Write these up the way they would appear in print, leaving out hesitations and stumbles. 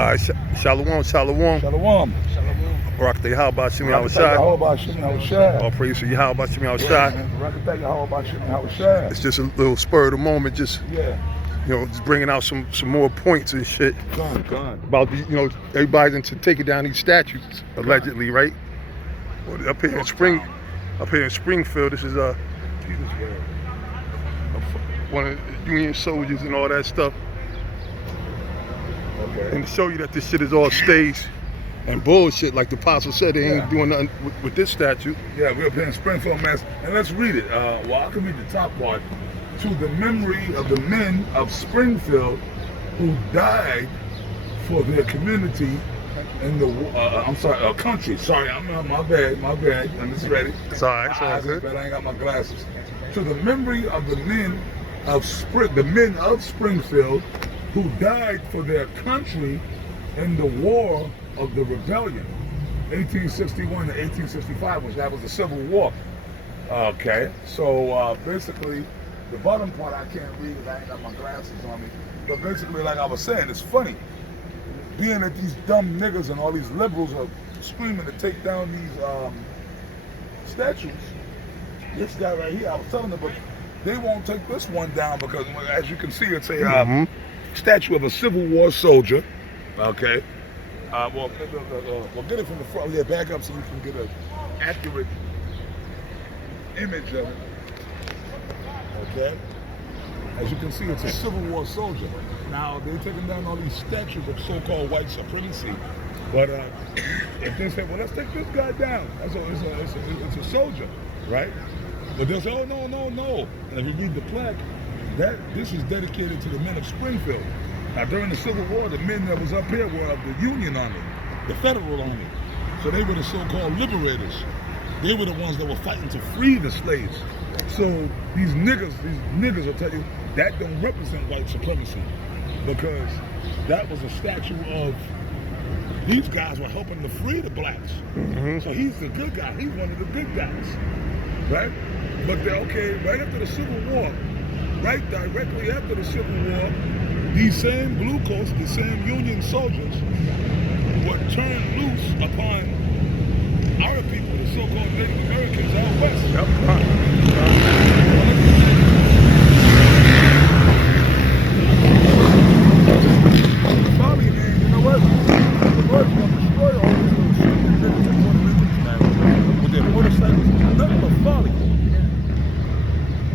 All right, shalom, shalom. Shalom. Barak Yahweh Shimi Hawashai. All praise to Yahweh Shimi Hawashai. It's just a little spur of the moment, just just bringing out some more points and shit about the, everybody's into taking down these statues allegedly, right? Well, up here in Springfield, this is one of the Union soldiers and all that stuff. And to show you that this shit is all staged and bullshit, like the apostle said, they ain't doing nothing with this statue. Yeah, we're up here in Springfield, Mass. And let's read it. Well, I can read the top part. To the memory of the men of Springfield who died for their community in the, country. Sorry, my bad. I'm just ready. It's all right, it's all good. I ain't got my glasses. To the memory of the men of Springfield who died for their country in the War of the Rebellion, 1861 to 1865, which that was the Civil War. Okay, so basically, the bottom part I can't read because I ain't got my glasses on me. But basically, like I was saying, it's funny. Being that these dumb niggas and all these liberals are screaming to take down these statues. This guy right here, I was telling them, but they won't take this one down because, as you can see, it's a statue of a Civil War soldier. Okay. We'll get it from the front. Yeah, back up so you can get an accurate image of it. Okay. As you can see, it's a Civil War soldier. Now, they're taking down all these statues of so-called white supremacy. But if they say, well, let's take this guy down, it's a soldier, right? But they'll say, oh, no. And if you read the plaque, this is dedicated to the men of Springfield. Now, during the Civil War, the men that was up here were of the Union Army, the Federal Army. So they were the so-called liberators. They were the ones that were fighting to free the slaves. So these niggas will tell you that don't represent white supremacy because that was a statue of these guys were helping to free the blacks. So he's the good guy. He's one of the good guys, right? But they're okay, right after the Civil War, right directly after the Civil War, these same bluecoats, the same Union soldiers were turned loose upon our people, the so-called Native Americans out west. Folly, man, you know what? The Lord's going to destroy all these little stupid niggas in Puerto Rico now with their motorcycles. Nothing but folly.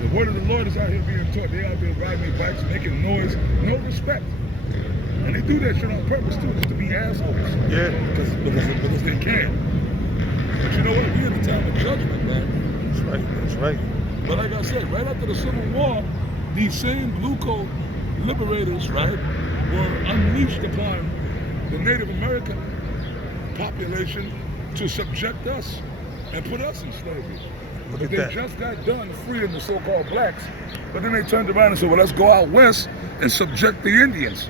The word of the Lord is out here being taught. They out there riding their bikes, making noise, no respect. And they do that shit on purpose too, just to be assholes. Yeah. Because they can. But you know what? We're in the time of judgment, man. That's right. But like I said, right after the Civil War, these same blue coat liberators, right, were unleashed upon the Native American population to subject us and put us in slavery. But they just got done freeing the so-called blacks, but then they turned around and said, well, let's go out west and subject the Indians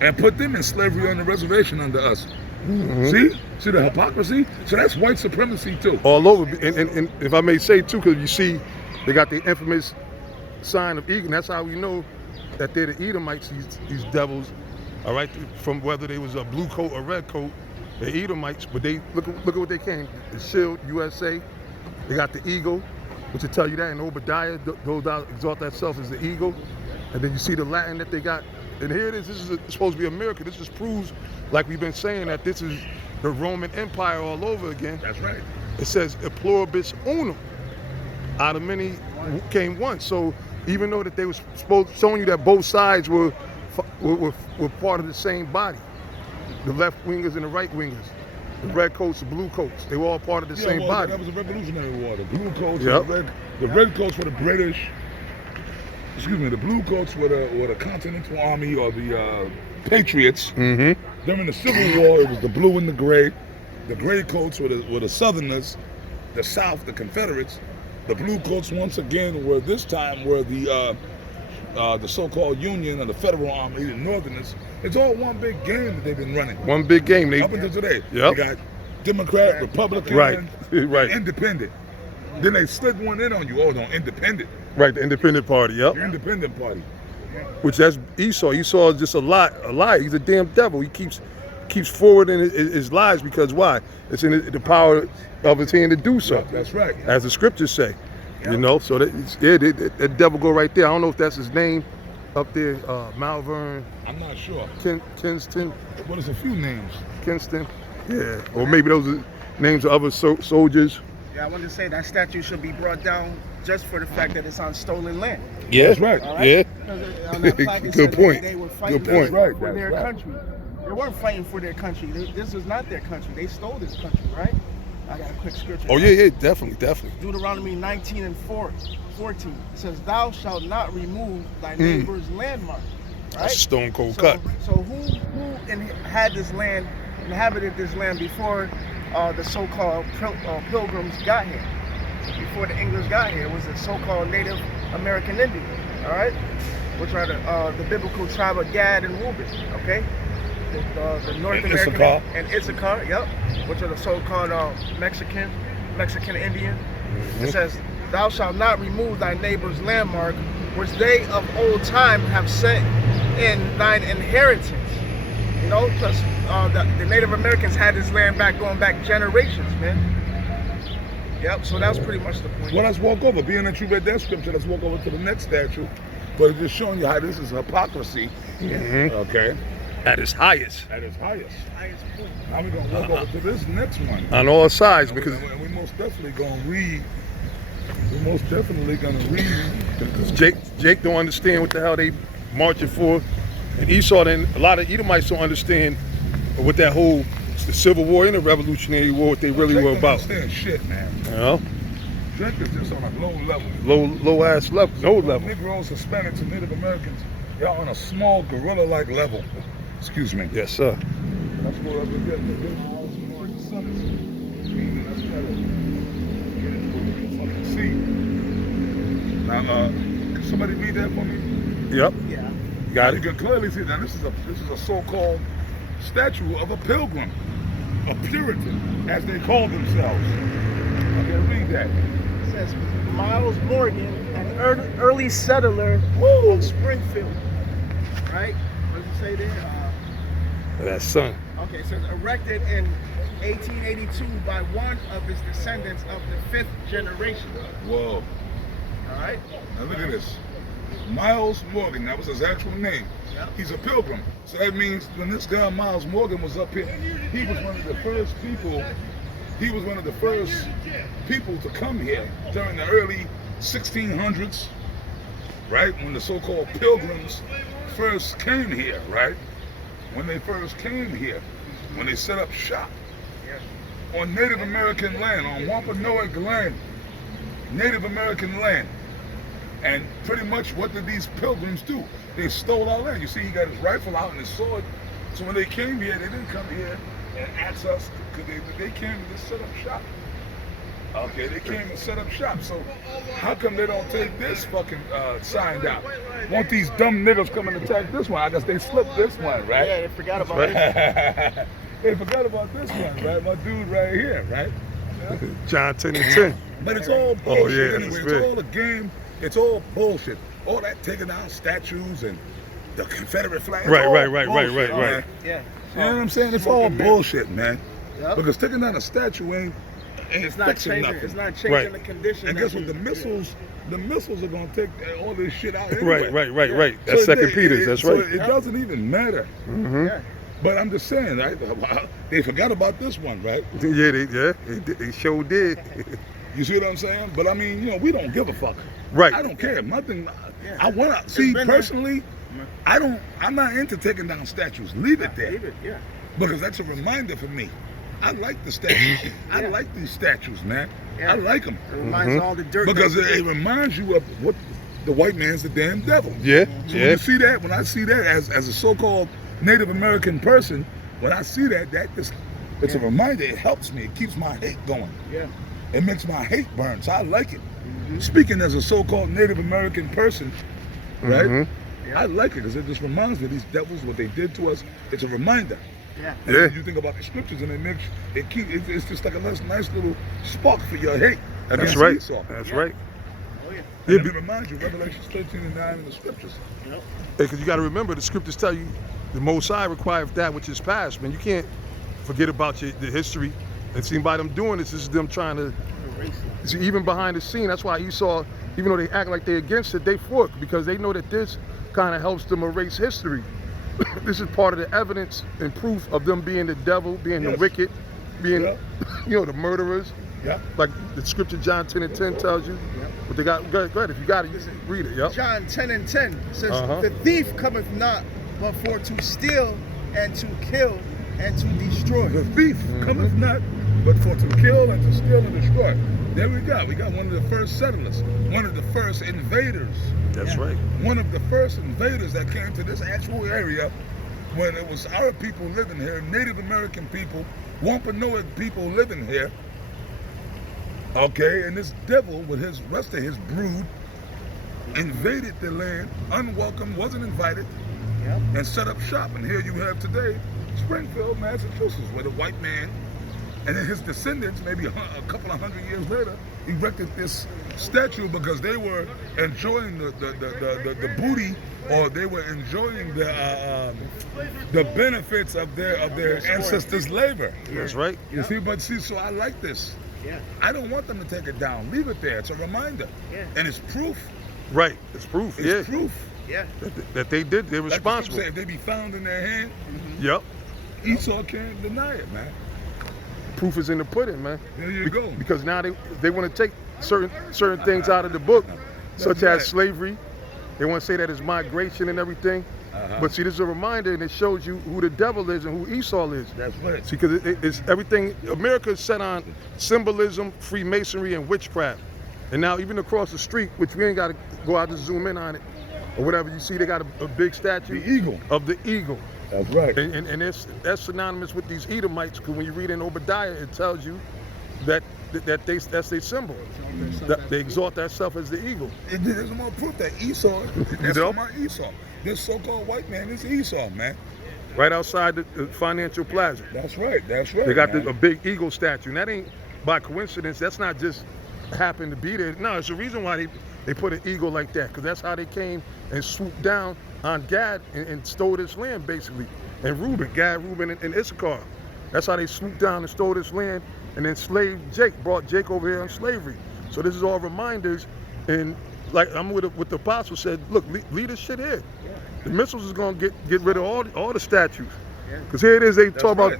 and put them in slavery on the reservation under us. See the hypocrisy? So that's white supremacy too. All over, and if I may say too, because you see, they got the infamous sign of Edom. That's how we know that they're the Edomites, these devils. All right, from whether they was a blue coat or red coat, they're Edomites. But they look at what they came. The shield, USA. They got the eagle, which will tell you that. And Obadiah goes out, exalt thyself as the eagle. And then you see the Latin that they got. And here it is. This is supposed to be America. This just proves, like we've been saying, that this is the Roman Empire all over again. That's right. It says "E pluribus unum." Out of many came one. So even though that they were showing you that both sides were part of the same body, the left wingers and the right wingers, the red coats, the blue coats, they were all part of the same body. That was a Revolutionary War. The blue coats, the red coats were the British. Excuse me, the blue coats were the Continental Army or the Patriots. During the Civil War, it was the blue and the gray. The gray coats were the Southerners, the South, the Confederates. The blue coats, once again, were the so-called Union or the Federal Army, the Northerners. It's all one big game that they've been running. One big game. Up until today. They got Democrat, Republican, Independent. Then they slid one in on you. Oh, no, Independent. Right, the Independent Party, The Independent Party. Which that's Esau. Esau is just a lie. He's a damn devil. He keeps keeps forwarding his lies because why? It's in the power of his hand to do so. That's right. As the scriptures say. Yeah. You know, so that devil go right there. I don't know if that's his name up there, Malvern. I'm not sure. Kinston. Well, there's a few names. Kinston. Yeah. Or maybe those are names of other soldiers. Yeah, I wanted to say that statue should be brought down just for the fact that it's on stolen land. Yeah. That's right. All right? Yeah. Because on that plaque it Good said point. They were fighting Good point. Right, for their that's right. country. They weren't fighting for their country. This is not their country. They stole this country, right? I got a quick scripture. Oh yeah, definitely. Deuteronomy 19 and 14. It says, "Thou shalt not remove thy neighbor's landmark." Right? That's stone cold So, cut. so who had this land, inhabited this land before the so-called pilgrims got here? Before the English got here, was the so-called Native American Indians, all right? Which are the biblical tribe of Gad and Reuben, okay? The North And American Issachar. and Issachar, yep, which are the so-called Mexican Indian. It says, "Thou shalt not remove thy neighbor's landmark, which they of old time have set in thine inheritance." You know, because the Native Americans had this land going back generations, man. Yep, so that's pretty much the point. Well, let's walk over. Being that you read that scripture, let's walk over to the next statue. But it's just showing you how this is hypocrisy. Okay. At its highest. At its highest. Highest point. Now we're going to walk over to this next one. On all sides, because And we most definitely going to read. We're most definitely going to read. Jake don't understand what the hell they marching for. And Esau, then a lot of Edomites don't understand what that whole the Civil War and the Revolutionary War, what they really Drake were don't about. understand shit, man. You know? Drake is just on a low level. Low ass level, no level. Negroes, Hispanics, and Native Americans, y'all on a small gorilla-like level. Excuse me. Yes, sir. That's what I've been getting. The miles more than summits. Meaning that's gotta get into what we can fucking see. Now, can somebody read that for me? Yep. Yeah. Got You it. can clearly see that this is a so-called statue of a pilgrim, a Puritan, as they call themselves. Okay, read that. It says, "Miles Morgan, an early settler of Springfield." Right? What does it say there? That son. Okay, it says erected in 1882 by one of his descendants of the 5th generation. Whoa. All right? Now look at this. Miles Morgan, that was his actual name. Yep. He's a pilgrim. So that means when this guy Miles Morgan was up here, he was one of the first people. He was one of the first people to come here during the early 1600s, right? When the so-called pilgrims first came here, right? When they first came here, when they set up shop on Native American land, on Wampanoag land, Native American land. And pretty much what did these pilgrims do? They stole our land. You see, he got his rifle out and his sword. So when they came here, they didn't come here and ask us, because they came to just set up shop. Okay, they came and set up shop. So how come they don't take this fucking sign down? Want these dumb niggas come and attack this one? I guess they slipped this one, right? Yeah, they forgot about it. They forgot about this one, right? My dude right here, right? John 10 and 10. But it's all bullshit yeah, anyway. that's It's big. all a game. It's all bullshit. All that taking down statues and the Confederate flag. it's Right, all right, right, bullshit, right, right, man. Yeah. You know what I'm saying? It's all bullshit, man. Yep. Because taking down a statue ain't It's not fixing changing. nothing. It's not changing Right. the condition. And that guess what? you- The missiles are gonna take all this shit out anyway. Right. That's So Second it- Peter's. it- That's so right. it doesn't even matter. Mm-hmm. Yeah. But I'm just saying, right? They forgot about this one, right? Yeah, they sure did. You see what I'm saying? But I mean, we don't give a fuck. Right. I don't care. My thing, Yeah. I wanna see been personally. I'm not into taking down statues. Leave it there Leave it, yeah. because that's a reminder for me. I like the statues. I Yeah. like these statues, man. Yeah. I like them It reminds all the dirt. because that- it reminds you of what the white man's the damn devil. Yeah, So yeah. when I see that as a so-called Native American person, when I see that it's a reminder. It helps me. It keeps my hate going. Yeah. It makes my hate burn. So I like it. Speaking as a so-called Native American person, right? Mhm. I like it because it just reminds me of these devils, what they did to us. It's a reminder. Yeah. And Yeah. then you think about the scriptures, and it's just like a nice little spark for your hate. That's against right. Esau. That's Yeah. right. Oh yeah. And then it reminds you, Revelation 13 and 9 in the scriptures. Yep. Because you got to remember, the scriptures tell you the Most High requires that which is past, man. You can't forget about the history. And see, by them doing this is them trying to, see, even behind the scene, that's why Esau, even though they act like they're against it, they for it, because they know that this kind of helps them erase history. This is part of the evidence and proof of them being the devil, being the wicked, being, you know, the murderers. Yeah. Like the scripture John 10:10 tells you. But they got, go ahead, if you got it, you read it. Yep. John 10:10 says, "The thief cometh not but for to steal and to kill and to destroy." The thief cometh not but for to kill and to steal and destroy. There we go. We got one of the first settlers, one of the first invaders. That's right. One of the first invaders that came to this actual area when it was our people living here, Native American people, Wampanoag people living here. Okay, and this devil with his rest of his brood invaded the land, unwelcome, wasn't invited, and set up shop. And here you have today, Springfield, Massachusetts, where the white man and then his descendants, maybe a couple of hundred years later, erected this statue because they were enjoying the booty, or they were enjoying the benefits of their ancestors' labor. That's right. You see, but see, so I like this. Yeah. I don't want them to take it down. Leave it there. It's a reminder. Yeah. And it's proof. Right. It's proof. It's proof. Yeah. That they did. They're Like the responsible. scripture say, if they be found in their hand, Yep. Esau can't deny it, man. Proof is in the pudding, man. There you go. Because now they want to take certain things out of the book, such as slavery. They want to say that it's migration and everything. But see, this is a reminder, and it shows you who the devil is and who Esau is. That's right. See, because it's everything. America is set on symbolism, Freemasonry, and witchcraft. And now even across the street, which we ain't got to go out to zoom in on it, or whatever, you see they got a big statue The eagle. of the eagle. That's right. And that's synonymous with these Edomites, because when you read in Obadiah, it tells you that that's their symbol. That they exalt themselves as the eagle. There's more proof that Esau, that's know? my Esau. This so-called white man is Esau, man. Right outside the Financial Plaza. That's right. That's right. They got man. a big eagle statue. And that ain't by coincidence. That's not just happened to be there. No, it's the reason why they put an eagle like that, because that's how they came and swooped down on Gad and stole this land, basically. And Reuben, Gad, Reuben, and Issachar. That's how they swooped down and stole this land and enslaved Jake, brought Jake over here in slavery. So this is all reminders. And like I'm with the apostle said, look, leave this shit here. The missiles is gonna get rid of all the statues. Because here it is, they talk about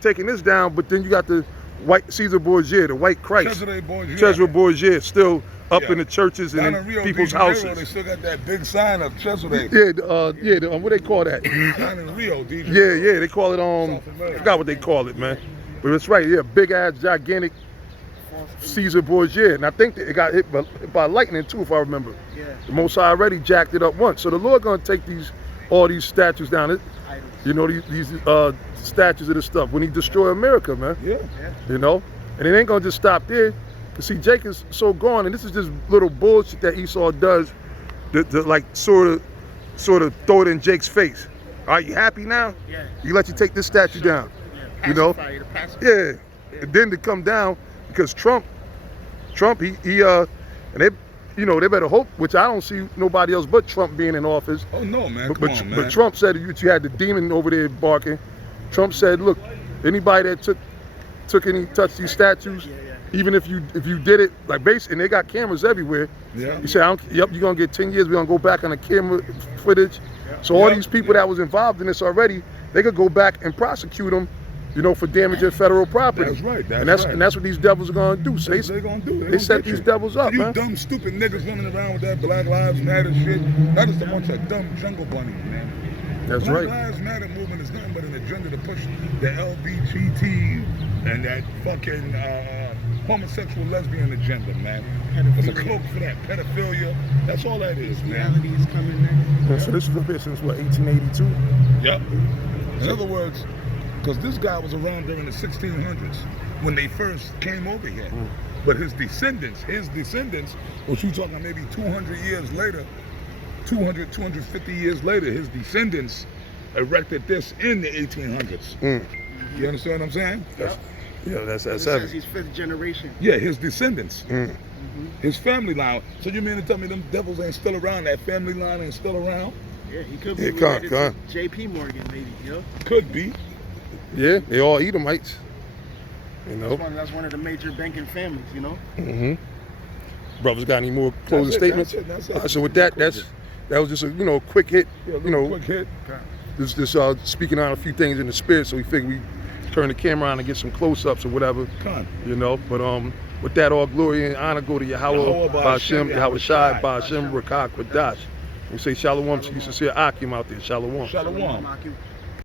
taking this down, but then you got the white Caesar Borgia, the white Christ. Cesare Borgia still up in the churches and in people's houses. They still got that big sign of Cesare. Yeah, what they call that? Down in Rio, DJ. Yeah, they call it I forgot what they call it, man. But it's right, yeah, big ass, gigantic Caesar Borgia, and I think that it got hit by lightning too, if I remember. Yeah. The Most High already jacked it up once, so the Lord gonna take all these statues down. You know, these statues of this stuff when He destroy America, man. Yeah. You know, and it ain't gonna just stop there. Cause see, Jake is so gone, and this is just little bullshit that Esau does, to like sort of throw it in Jake's face. All right, you happy now? Yeah. You let you take this statue down. Yeah. You know? Pacify. Yeah. And then to come down because Trump, and they, you know, they better hope, which I don't see nobody else but Trump being in office. Oh no, man, come on, man. But Trump said you had the demon over there barking. Trump said, look, anybody that touched these statues, even if you did it, like basically, and they got cameras everywhere. Yeah. He said, yep, you're gonna get 10 years. We're gonna go back on the camera footage. So all these people that was involved in this already, they could go back and prosecute them, you know, for damaging federal property. That's right. And that's what these devils are gonna do. So They're gonna do. They set these devils up, you man. dumb, stupid niggas running around with that Black Lives Matter shit. That is a bunch of dumb jungle bunnies, man. That's Black right. Lives Matter movement is nothing but an agenda to push the LGBT and that fucking homosexual lesbian agenda, man. It's a cloak for that pedophilia. That's all that is, man. Reality is coming now. So this is up here since what, 1882? Yep. In other words, because this guy was around during the 1600s when they first came over here. But his descendants, which you talking maybe 200 years later, 250 years later, his descendants erected this in the 1800s. You understand what I'm saying? That's It says he's fifth generation. Yeah, his descendants. His family line. So you mean to tell me them devils ain't still around? That family line ain't still around? Yeah, he could be Yeah, related con. to J.P. Morgan, maybe. Yo, Could be. Yeah, they all Edomites. You know. that's one of the major banking families. You know. Mm-hmm. Brothers got any more closing That's it, statements? that's it. All right, so with that, that was just a quick hit. Yeah, a You little know, quick hit. just speaking on a few things in the spirit. So we figured we turn the camera on and get some close-ups or whatever. Con. You know, but with that, all glory and honor go to Yahweh, Yahweh, Ba'ashem, Ba'ashem, Yahweh Shai, Shai, Ba'ashem, Rakak, Quadash. We say Shalom to you sincere Akim out there. Shalom. Shalom. Akim.